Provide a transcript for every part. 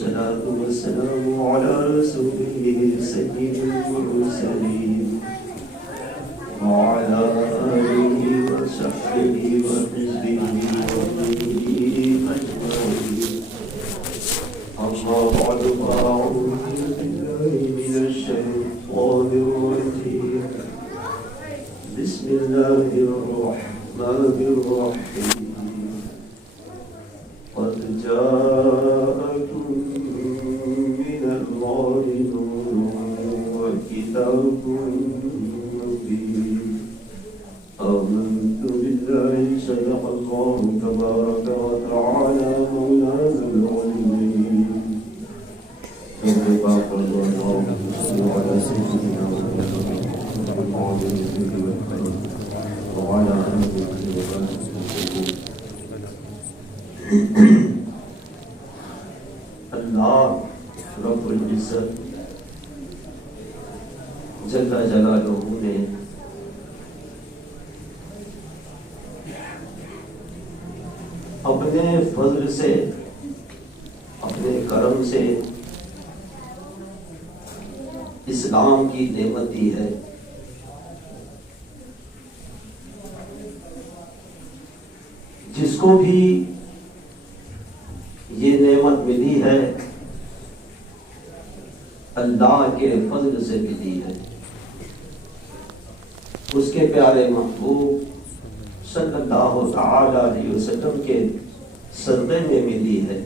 والصلاة والسلام على رسوله سيد المرسلين وعلى آله وصحبه وحزبه وأمته أجمعين. أما بعد فأعوذ بالله من الشيطان الرجيم. بسم الله الرحمن الرحيم. قد جاءكم من الله نور وكتاب مبين. آمنت بالله صدق الله تبارك وتعالى مولانا العليم. اللهم صل على سيدنا محمد وعلى آله وصحبه. اللہ رب العزت جل جلالہ نے اپنے فضل سے اپنے کرم سے اسلام کی نعمت دی ہے. جس کو بھی یہ نعمت ملی ہے اللہ کے فضل سے ملی ہے. اس کے پیارے محبوب صلی اللہ تعالی علیہ وسلم کے صدقے میں ملی ہے.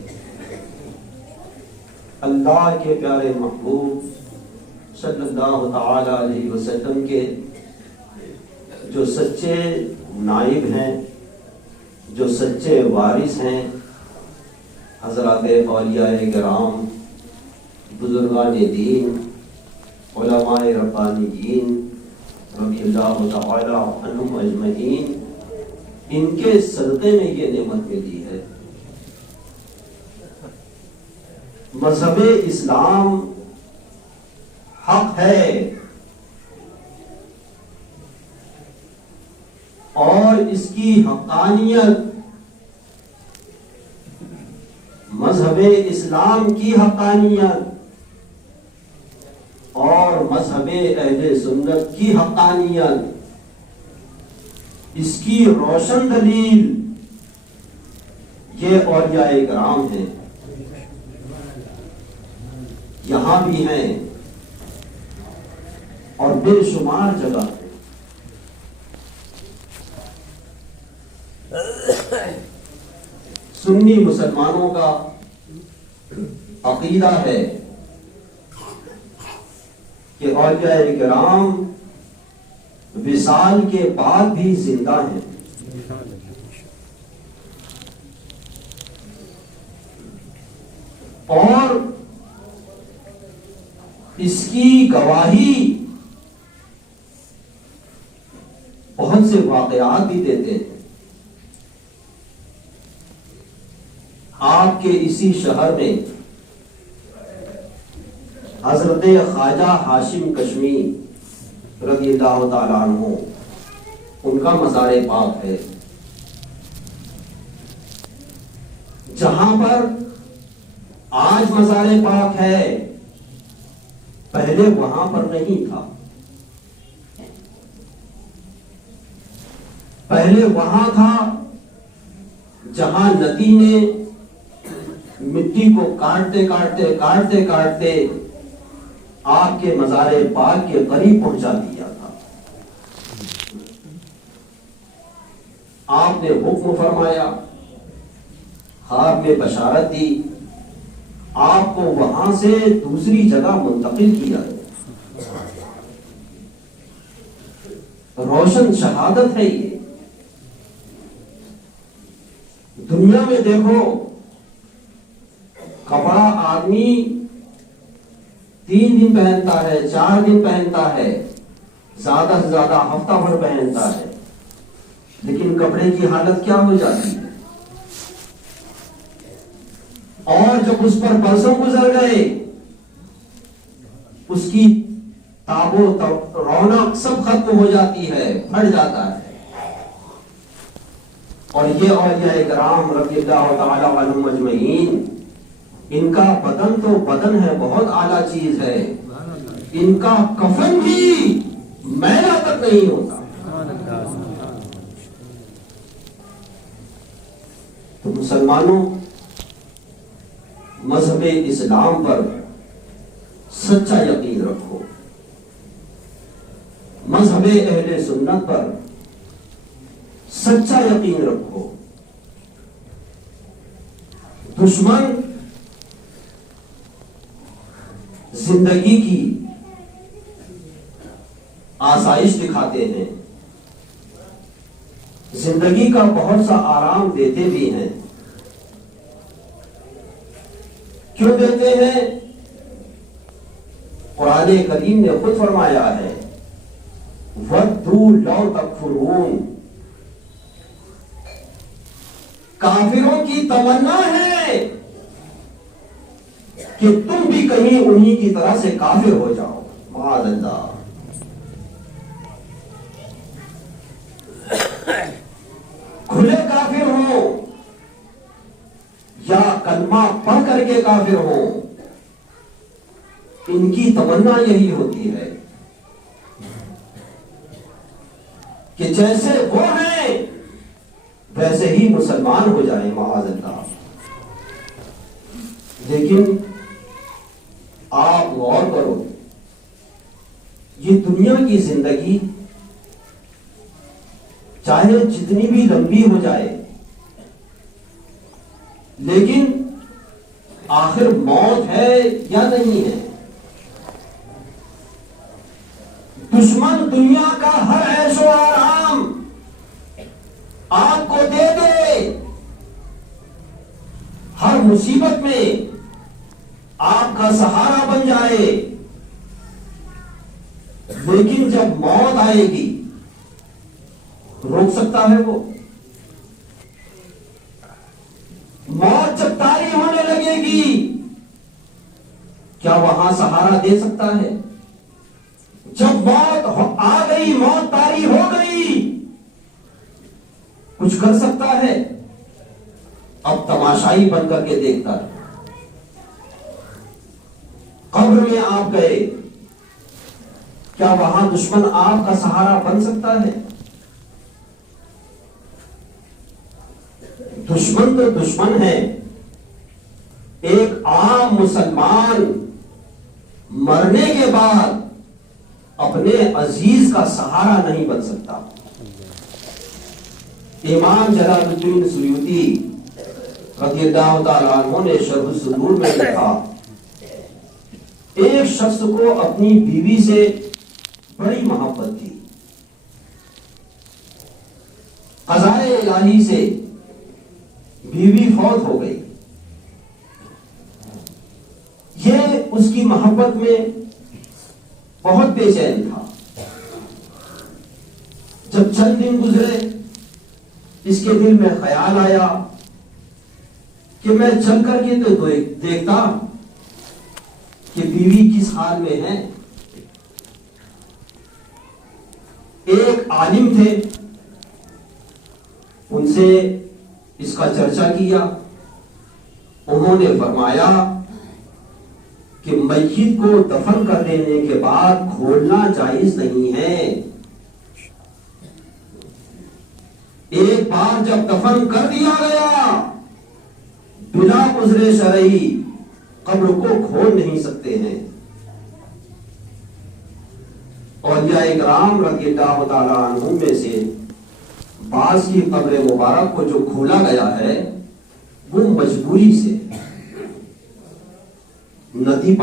اللہ کے پیارے محبوب صلی اللہ تعالی علیہ وسلم کے جو سچے نائب ہیں، جو سچے وارث ہیں، حضرات اولیاء کرام، بزرگان دین، علماء ربانیین رضی اللہ تعالی عنہم اجمعین، ان کے صدقے میں یہ نعمت ملی ہے. مذہب اسلام حق ہے اور اس کی حقانیت، مذہب اسلام کی حقانیت اور مذہب اہل سنت کی حقانیت، اس کی روشن دلیل یہ اولیاء کرام ہیں. یہاں بھی ہیں اور بے شمار جگہ ہیں. سنی مسلمانوں کا عقیدہ ہے کہ اولیاء کرام وصال کے بعد بھی زندہ ہیں. اور اس کی گواہی بہت سے واقعات بھی دیتے ہیں. آپ کے اسی شہر میں حضرت خواجہ ہاشم کشمی رضی اللہ تعالیٰ عنہ، ان کا مزار پاک ہے. جہاں پر آج مزار پاک ہے پہلے وہاں پر نہیں تھا. پہلے وہاں تھا جہاں ندی نے مٹی کو کاٹتے کاٹتے آپ کے مزار پاک کے قریب پہنچا دیا تھا. آپ نے حکم فرمایا، خواب میں بشارت دی، آپ کو وہاں سے دوسری جگہ منتقل کیا ہے. روشن شہادت ہے یہ. دنیا میں دیکھو، کپڑا آدمی 3 دن پہنتا ہے، 4 دن پہنتا ہے، زیادہ سے زیادہ ہفتہ بھر پہنتا ہے، لیکن کپڑے کی حالت کیا ہو جاتی ہے؟ اور جب اس پر برسوں گزر گئے، اس کی تاب و رونق سب ختم ہو جاتی ہے، پھٹ جاتا ہے. اور یہ اولیاء کرام رضی اللہ تعالی عنہم اجمعین ان کا بدن تو بدن ہے، بہت اعلیٰ چیز ہے، ان کا کفن بھی میلا تک نہیں ہوتا۔ تو مسلمانوں، مذہب اسلام پر سچا یقین رکھو، مذہب اہل سنت پر سچا یقین رکھو۔ دشمن زندگی کی آسائش دکھاتے ہیں، زندگی کا بہت سا آرام دیتے بھی ہیں۔ کیوں دیتے ہیں؟ قرآن کریم نے خود فرمایا ہے، وَدُّوا لَوْ تَكْفُرُونَ، کافروں کی تمنا ہے کہ تم بھی کہیں انہی کی طرح سے کافر ہو جاؤ، معاذ اللہ۔ کھلے کافر ہوں یا کلمہ پڑھ کر کے کافر ہوں، ان کی تمنا یہی ہوتی ہے کہ جیسے وہ ہیں ویسے ہی مسلمان ہو جائیں، معاذ اللہ۔ لیکن آپ غور کرو، یہ دنیا کی زندگی چاہے جتنی بھی لمبی ہو جائے، لیکن آخر موت ہے یا نہیں ہے؟ دشمن دنیا کا ہر عیش و آرام آپ کو دے دے، ہر مصیبت میں آپ کا سہارا بن جائے، لیکن جب موت آئے گی روک سکتا ہے وہ؟ موت جب طاری ہونے لگے گی کیا وہاں سہارا دے سکتا ہے؟ جب موت آ گئی، موت طاری ہو گئی، کچھ کر سکتا ہے؟ اب تماشائی بن کر کے دیکھتا ہے۔ قبر میں آپ گئے، کیا وہاں دشمن آپ کا سہارا بن سکتا ہے؟ دشمن تو دشمن ہے، ایک عام مسلمان مرنے کے بعد اپنے عزیز کا سہارا نہیں بن سکتا۔ امام جلال الدین سیوطی رضی اللہ تعالیٰ عنہ نے شرح الصدور میں لکھا، ایک شخص کو اپنی بیوی سے بڑی محبت تھی، قضائے الہی سے بیوی فوت ہو گئی، یہ اس کی محبت میں بہت بے چین تھا۔ جب چند دن گزرے، اس کے دل میں خیال آیا کہ میں چل کر کے تو دیکھتا کہ بیوی کس حال میں ہے۔ ایک عالم تھے، ان سے اس کا چرچا کیا، انہوں نے فرمایا کہ میت کو دفن کر دینے کے بعد کھولنا جائز نہیں ہے، ایک بار جب دفن کر دیا گیا بلا عذر شرعی قبر کو کھول نہیں سکتے ہیں۔ اولیاء کرام رضی اللہ تعالیٰ عنہم میں سے بعض کی قبر مبارک کو جو کھولا گیا ہے وہ مجبوری سے، ندی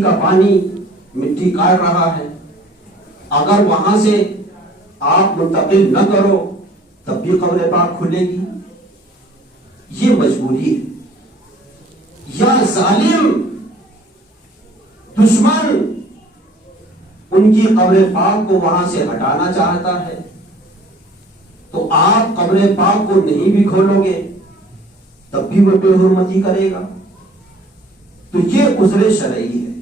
کا پانی مٹی کاٹ رہا ہے، اگر وہاں سے آپ منتقل نہ کرو تب بھی قبر پاک کھلے گی، یہ مجبوری ہے۔ یا ظالم دشمن ان کی قبر پاک کو وہاں سے ہٹانا چاہتا ہے تو آپ قبر پاک کو نہیں بھی کھولو گے تب بھی وہ بے حرمتی کرے گا۔ تو یہ عذر شرعی ہے،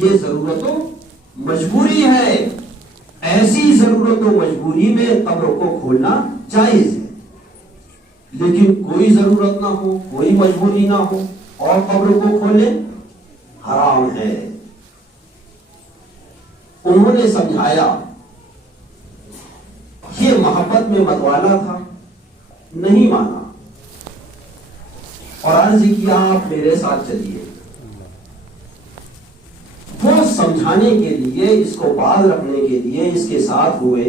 یہ ضرورت و مجبوری ہے، ایسی ضرورت و مجبوری میں قبر کو کھولنا جائز ہے۔ لیکن کوئی ضرورت نہ ہو، کوئی مجبوری نہ ہو اور قبر کو کھولے، حرام ہے۔ انہوں نے سمجھایا، یہ محبت میں متوالا تھا، نہیں مانا اور عرض کیا آپ میرے ساتھ چلیے۔ وہ سمجھانے کے لیے، اس کو باز رکھنے کے لیے اس کے ساتھ ہوئے،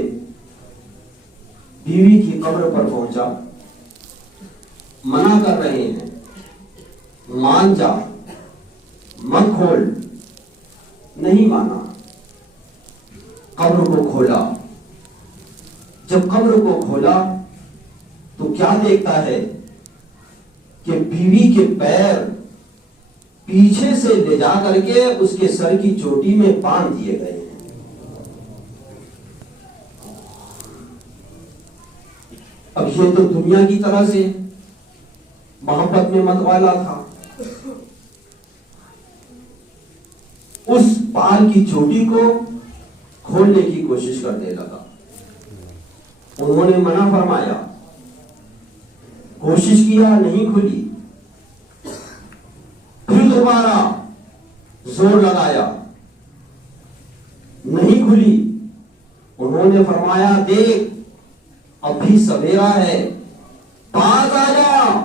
بیوی کی قبر پر پہنچا، منع کر رہے ہیں، مان جا، مت کھول، نہیں مانا۔ قبر کو کھولا، جب قبر کو کھولا تو کیا دیکھتا ہے کہ بیوی کے پیر پیچھے سے لے جا کر کے اس کے سر کی چوٹی میں باندھ دیے گئے ہیں۔ اب یہ تو دنیا کی طرح سے محبت میں متوالا تھا، اس بال کی چوٹی کو کھولنے کی کوشش کرنے لگا۔ انہوں نے منع فرمایا، کوشش کیا، نہیں کھلی، پھر دوبارہ زور لگایا، نہیں کھلی۔ انہوں نے فرمایا، دیکھ ابھی سویرا ہے، باز آ جا۔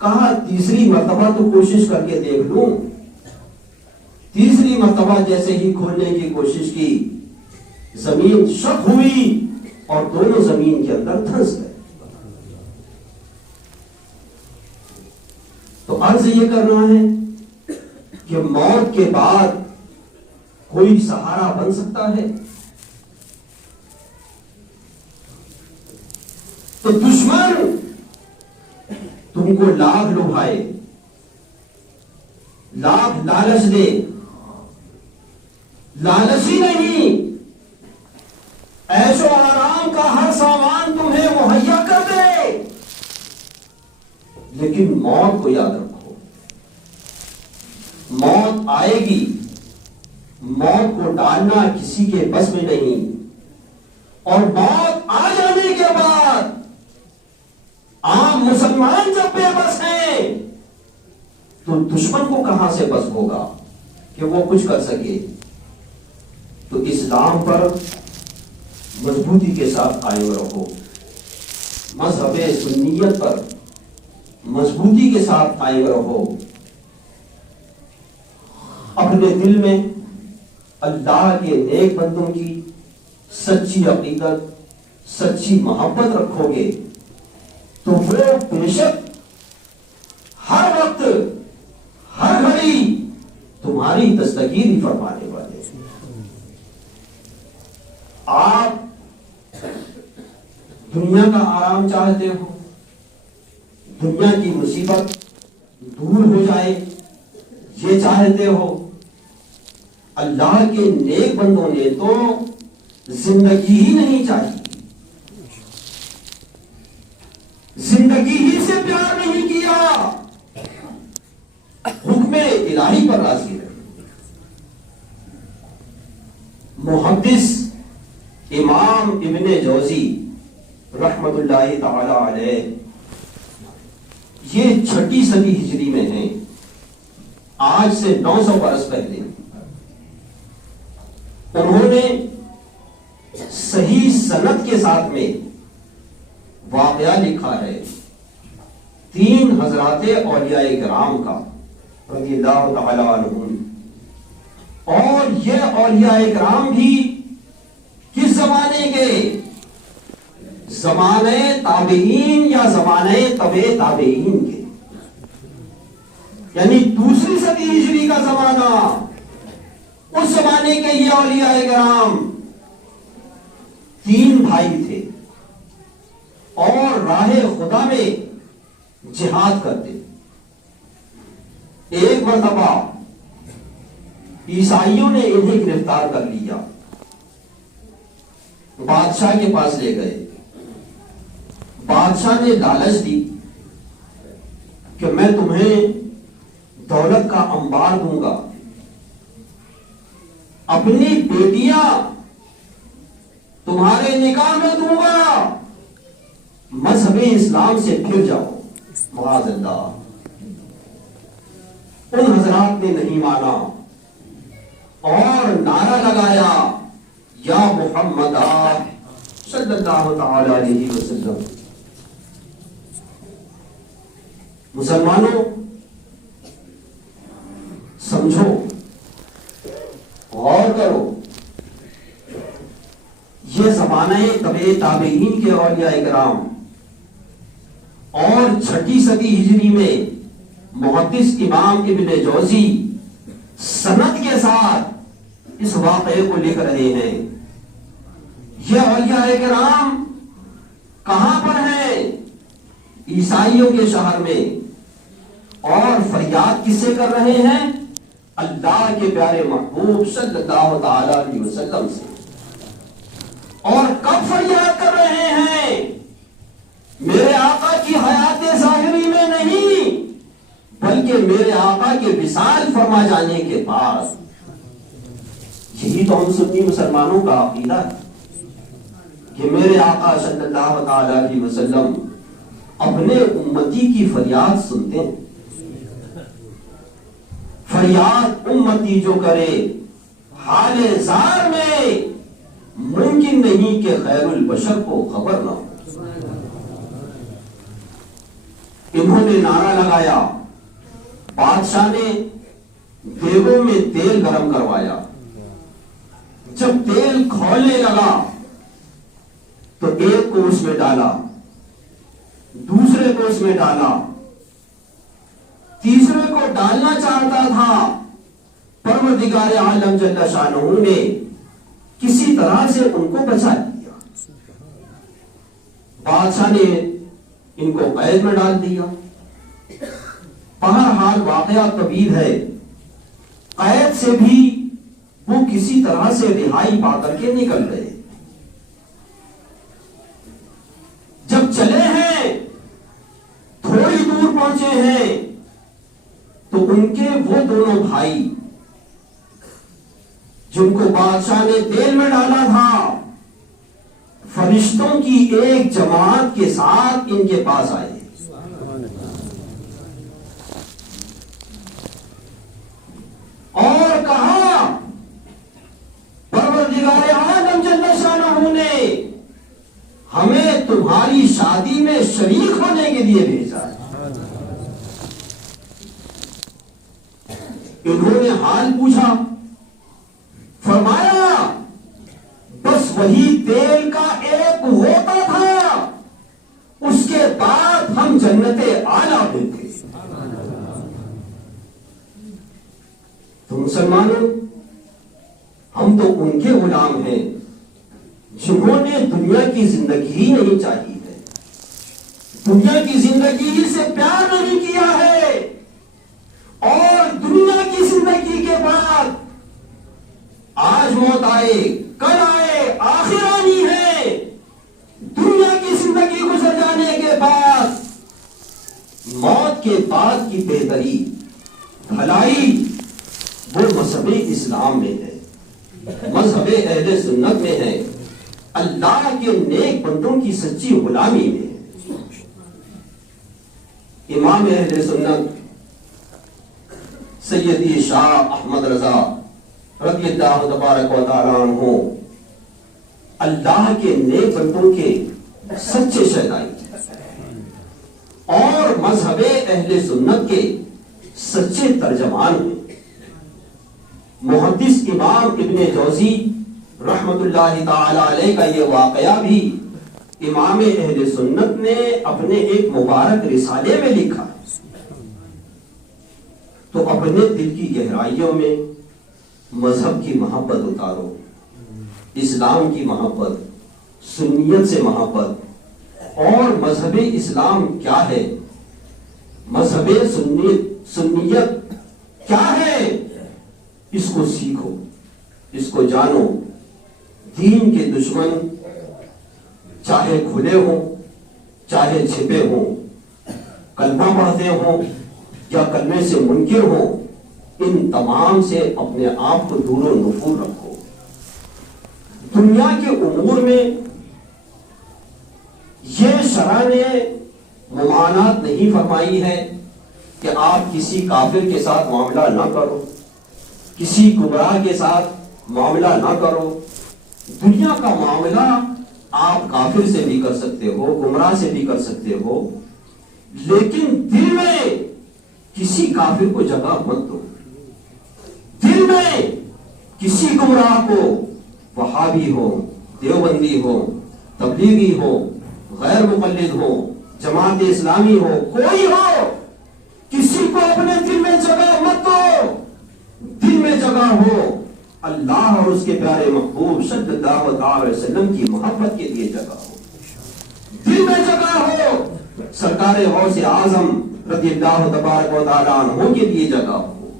کہا تیسری مرتبہ تو کوشش کر کے دیکھ لوں۔ تیسری مرتبہ جیسے ہی کھولنے کی کوشش کی، زمین شق ہوئی اور دونوں زمین کے اندر دھنس گئے۔ تو عرض یہ کرنا ہے کہ موت کے بعد کوئی سہارا بن سکتا ہے؟ تو دشمن تم کو لاکھ لبھائے، لاکھ لالچ دے، لالچ ہی نہیں، عیش و آرام کا ہر سامان تمہیں مہیا کر دے، لیکن موت کو یاد رکھو، موت آئے گی، موت کو ڈالنا کسی کے بس میں نہیں، اور موت آ جانے کے بعد عام مسلمان جب بے بس ہیں تو دشمن کو کہاں سے بس ہوگا کہ وہ کچھ کر سکے؟ تو اسلام پر مضبوطی کے ساتھ قائم رہو، مذہب سنیت پر مضبوطی کے ساتھ قائم رہو، اپنے دل میں اللہ کے نیک بندوں کی سچی عقیدت، سچی محبت رکھو گے تو وہ بے شک ہر وقت ہر گھڑی تمہاری دستگیری فرمانے والے۔ آپ دنیا کا آرام چاہتے ہو، دنیا کی مصیبت دور ہو جائے یہ چاہتے ہو، اللہ کے نیک بندوں نے تو زندگی ہی نہیں چاہی، زندگی ہی سے پیار نہیں کیا، حکم الہی پر راضی رہے۔ محدث امام ابن جوزی رحمت اللہ تعالی علیہ، یہ 6 صدی ہجری میں ہیں، آج سے 900 برس پہلے انہوں نے صحیح سند کے ساتھ میں واقعہ لکھا ہے 3 حضرات اولیاء کرام کا رضی اللہ تعالی عنہم، اور یہ اولیاء کرام بھی کس زمانے کے؟ زمانے تابعین یا زمانے تبع تابعین کے، یعنی 2 صدی ہجری کا زمانہ، اس زمانے کے یہ اولیاء کرام 3 بھائی تھے اور راہ خدا میں جہاد کرتے۔ ایک مرتبہ عیسائیوں نے انہیں گرفتار کر لیا، بادشاہ کے پاس لے گئے، بادشاہ نے لالچ دی کہ میں تمہیں دولت کا انبار دوں گا، اپنی بیٹیاں تمہارے نکاح میں دوں گا، مذہب اسلام سے پھر جاؤ، معاذ اللہ۔ ان حضرات نے نہیں مانا اور نعرہ لگایا یا محمد صلی اللہ تعالی علیہ وسلم۔ مسلمانوں سمجھو، غور کرو، یہ زمانہ طبع تابعین کے اولیاء کرام اور 6 صدی ہجری میں محدث امام ابن جوزی سند کے ساتھ اس واقعے کو لکھ رہے ہیں۔ یہ اولیاء کرام کہاں پر ہیں؟ عیسائیوں کے شہر میں، اور فریاد کس سے کر رہے ہیں؟ اللہ کے پیارے محبوب صلی اللہ تعالی علیہ وسلم سے۔ اور کب فریاد کر رہے ہیں؟ میرے آقا کی حیات ظاہری میں نہیں، بلکہ میرے آقا کے وصال فرما جانے کے بعد۔ یہی تو ہم سنی مسلمانوں کا عقیدہ ہے کہ میرے آقا صلی اللہ تعالی علیہ وسلم اپنے امتی کی فریاد سنتے ہیں۔ فریاد امتی جو کرے حال زار میں، ممکن نہیں کہ خیر البشر کو خبر نہ ہو۔ انہوں نے نعرہ لگایا، بادشاہ نے دیگوں میں تیل گرم کروایا، جب تیل کھولنے لگا تو ایک کو اس میں ڈالا، دوسرے کو اس میں ڈالا، تیسرے کو ڈالنا چاہتا تھا۔ پروردگار عالم جل شانہ نے کسی طرح سے ان کو بچا لیا۔ بادشاہ نے ان کو قید میں ڈال دیا۔ بہرحال واقعہ طویل ہے، قید سے بھی وہ کسی طرح سے رہائی پا کر کے نکل گئے۔ جب چلے ہیں، تھوڑی دور پہنچے ہیں، تو ان کے وہ دونوں بھائی جن کو بادشاہ نے تیل میں ڈالا تھا، فرشتوں کی ایک جماعت کے ساتھ ان کے پاس آئے۔ اور کہا پروردگار عالم جل شانہ نے ہمیں تمہاری شادی میں شریک ہونے کے لیے بھیجا ہے۔ انہوں نے حال پوچھا، فرمایا بس وہی تیل کا ایک ہوتا تھا، اس کے بعد ہم جنت اعلیٰ میں تھے۔ تو مسلمانوں، ہم تو ان کے غلام ہیں جنہوں نے دنیا کی زندگی ہی نہیں چاہی ہے، دنیا کی زندگی سے پیار نہیں کیا ہے، اور دنیا کی زندگی کے بعد آج موت آئے کل آئے آخر آنی ہے، دنیا کی زندگی گزر جانے کے بعد موت کے بعد کی بہتری بھلائی وہ مذہب اسلام میں ہے، مذہب اہل سنت میں ہے، اللہ کے نیک بندوں کی سچی غلامی میں ہے۔ امام اہل سنت سیدی شاہ احمد رضا رضی اللہ تبارک و تعالیٰ عنہ اللہ کے نیک بندوں کے سچے شہدائی اور مذہب اہل سنت کے سچے ترجمان ہیں۔ محدث امام ابن جوزی رحمت اللہ تعالی علیہ کا یہ واقعہ بھی امام اہل سنت نے اپنے ایک مبارک رسالے میں لکھا۔ تو اپنے دل کی گہرائیوں میں مذہب کی محبت اتارو، اسلام کی محبت، سنیت سے محبت، اور مذہب اسلام کیا ہے، مذہب سنیت کیا ہے، اس کو سیکھو، اس کو جانو۔ دین کے دشمن چاہے کھلے ہوں چاہے چھپے ہوں، کلمہ پڑھتے ہوں یا کلمے سے منکر ہوں، ان تمام سے اپنے آپ کو دور و نفور رکھو۔ دنیا کے امور میں یہ شرع نے ممانعت نہیں فرمائی ہے کہ آپ کسی کافر کے ساتھ معاملہ نہ کرو، کسی گمراہ کے ساتھ معاملہ نہ کرو۔ دنیا کا معاملہ آپ کافر سے بھی کر سکتے ہو، گمراہ سے بھی کر سکتے ہو، لیکن دل میں کسی کافر کو جگہ مت دو۔ دل میں کسی گمراہ کو، وہابی ہو، دیوبندی ہو، تبلیغی ہو، غیر مقلد ہو، جماعت اسلامی ہو، کوئی ہو، کسی کو اپنے دل میں جگہ مت دو۔ دل میں جگہ ہو اللہ اور اس کے پیارے محبوب صلی اللہ علیہ وسلم کی محبت کے لیے جگہ ہو۔ دل میں جگہ ہو سرکار غوث اعظم رضی اللہ تبارک و تعالیٰ عنہ کے لیے جگہ ہو۔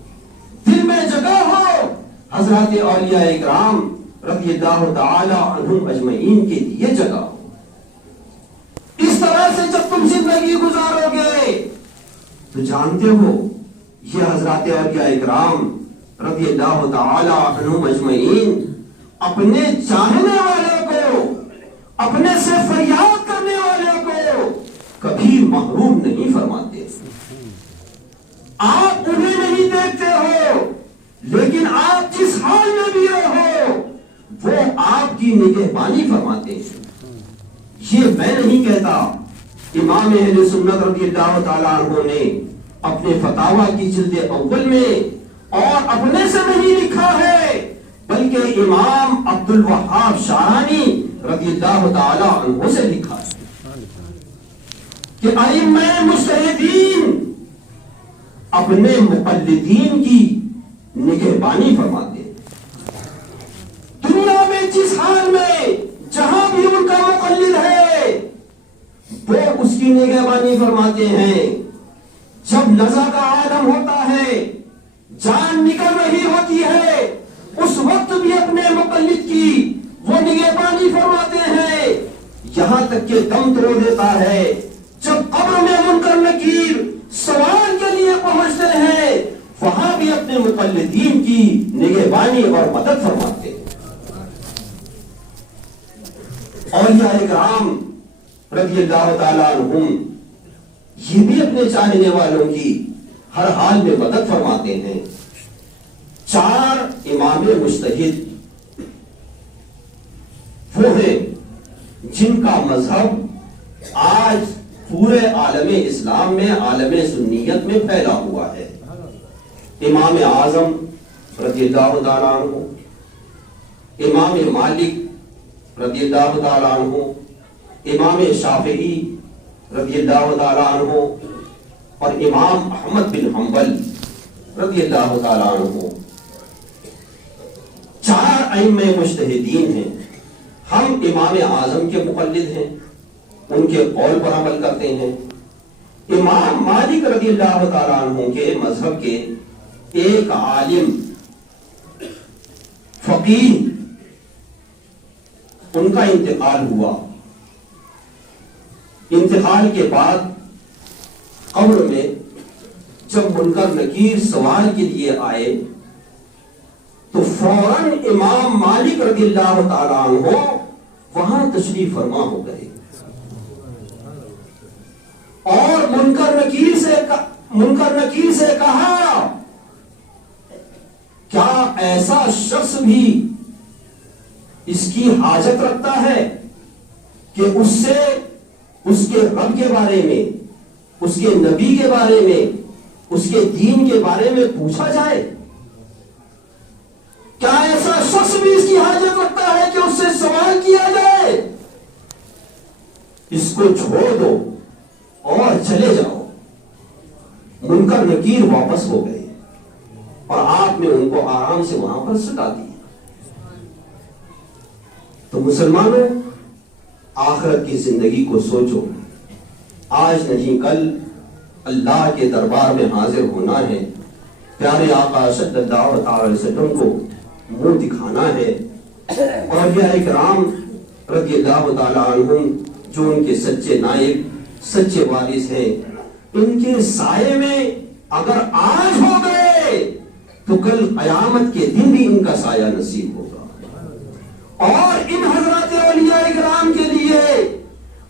دل میں جگہ ہو حضرات اولیاء اکرام رضی اللہ تعالیٰ عنہم اجمعین کے لیے جگہ ہو۔ اس طرح سے جب تم زندگی گزارو گے تو جانتے ہو یہ حضرات اولیاء اکرام رضی اللہ تعالی عنہم اجمعین اپنے چاہنے والوں کو، اپنے سے فریاد کرنے والوں کو کبھی محروم نہیں فرماتے۔ آپ انہیں نہیں دیکھتے ہو، لیکن آپ جس حال میں بھی رہو وہ آپ کی نگہبانی فرماتے ہیں۔ یہ میں نہیں کہتا، امام اہل سنت رضی اللہ تعالیٰ عنہ نے اپنے فتاوی کی جلد اول میں اور اپنے سے نہیں لکھا ہے، بلکہ امام عبد الوہاب شعرانی رضی اللہ تعالیٰ عنہ سے لکھا ہے کہ ائمہ مجتہدین اپنے مقلدین کی نگہبانی فرماتے ہیں۔ دنیا میں جس حال میں جہاں بھی ان کا مقلد ہے وہ اس کی نگہبانی فرماتے ہیں۔ جب نزع کا عالم ہوتا ہے، جان نکل رہی ہوتی ہے، اس وقت بھی اپنے مقلد کی وہ نگہبانی فرماتے ہیں، یہاں تک کہ دم توڑ دیتا ہے۔ جب قبر میں منکر نکیر سوال کے لیے پہنچتے ہیں، وہاں بھی اپنے مقلدین کی نگہبانی اور مدد فرماتے ہیں۔ اولیاء اکرام رضی اللہ تعالیٰ عنہم یہ بھی اپنے چاہنے والوں کی ہر حال میں مدد فرماتے ہیں۔ 4 امام مجتہد وہ ہیں جن کا مذہب آج پورے عالم اسلام میں، عالم سنیت میں پھیلا ہوا ہے۔ امام اعظم رضی اللہ تعالیٰ عنہ، امام مالک رضی اللہ تعالیٰ عنہ، امام شافعی رضی اللہ تعالیٰ عنہ اور امام احمد بن حنبل رضی اللہ تعالیٰ عنہ 4 ائمہ مجتہدین ہیں۔ ہم امام اعظم کے مقلد ہیں، ان کے قول پر عمل کرتے ہیں۔ امام مالک رضی اللہ تعالیٰ عنہ کے مذہب کے ایک عالم فقیہ ان کا انتقال ہوا۔ انتقال کے بعد قبر میں جب منکر نکیر سوال کے لیے آئے تو فوراً امام مالک رضی اللہ تعالیٰ عنہ وہاں تشریف فرما ہو گئے اور منکر نکیر سے کہا، کیا ایسا شخص بھی اس کی حاجت رکھتا ہے کہ اس سے اس کے رب کے بارے میں، اس کے نبی کے بارے میں، اس کے دین کے بارے میں پوچھا جائے؟ کیا ایسا شخص بھی اس کی حاجت رکھتا ہے کہ اس سے سوال کیا جائے؟ اس کو چھوڑ دو اور چلے جاؤ۔ منکر نکیر واپس ہو گئے اور آپ نے ان کو آرام سے وہاں پر سٹا دیا۔ تو مسلمانوں، آخرت کی زندگی کو سوچو۔ آج نہیں کل اللہ کے دربار میں حاضر ہونا ہے، پیارے آقا صلی اللہ علیہ وسلم کو منہ دکھانا ہے۔ اولیاء کرام رضی اللہ تعالیٰ عنہم جو ان کے سچے نائب، سچے وارث ہیں، ان کے سائے میں اگر آج ہو گئے تو کل قیامت کے دن بھی ان کا سایہ نصیب ہوگا۔ اور ان حضرات اولیاء کرام کے لیے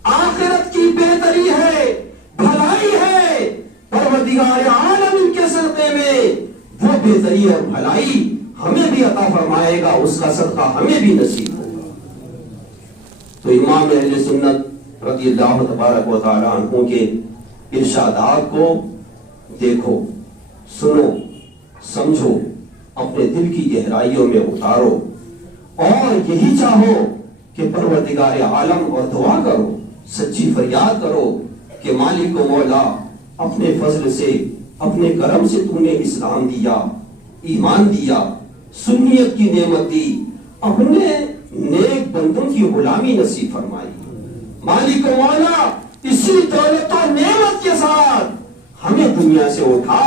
آخرت کی بہتری ہے، بھلائی ہے، پروردگار عالم کے صدقے میں وہ بہتری اور بھلائی ہمیں بھی عطا فرمائے گا، اس کا صدقہ ہمیں بھی نصیب ہوگا۔ تو امام اہل سنت رضی اللہ تبارک و تعالی عنہ کے ارشادات کو دیکھو، سنو، سمجھو، اپنے دل کی گہرائیوں میں اتارو اور یہی چاہو کہ پروردگار عالم اور دعا کرو، سچی فریاد کرو کہ مالک و مولا اپنے فضل سے، اپنے کرم سے تو نے اسلام دیا، ایمان دیا، سنیت کی نعمت دی، اپنے نیک بندوں کی غلامی نصیب فرمائی۔ مالک و مولا اسی دولت و نعمت کے ساتھ ہمیں دنیا سے اٹھا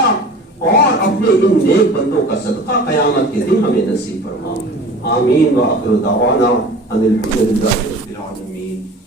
اور اپنے ان نیک بندوں کا صدقہ قیامت کے دن ہمیں نصیب فرما۔ آمین وآخر دعوانا ان الحمد للہ رب العالمین۔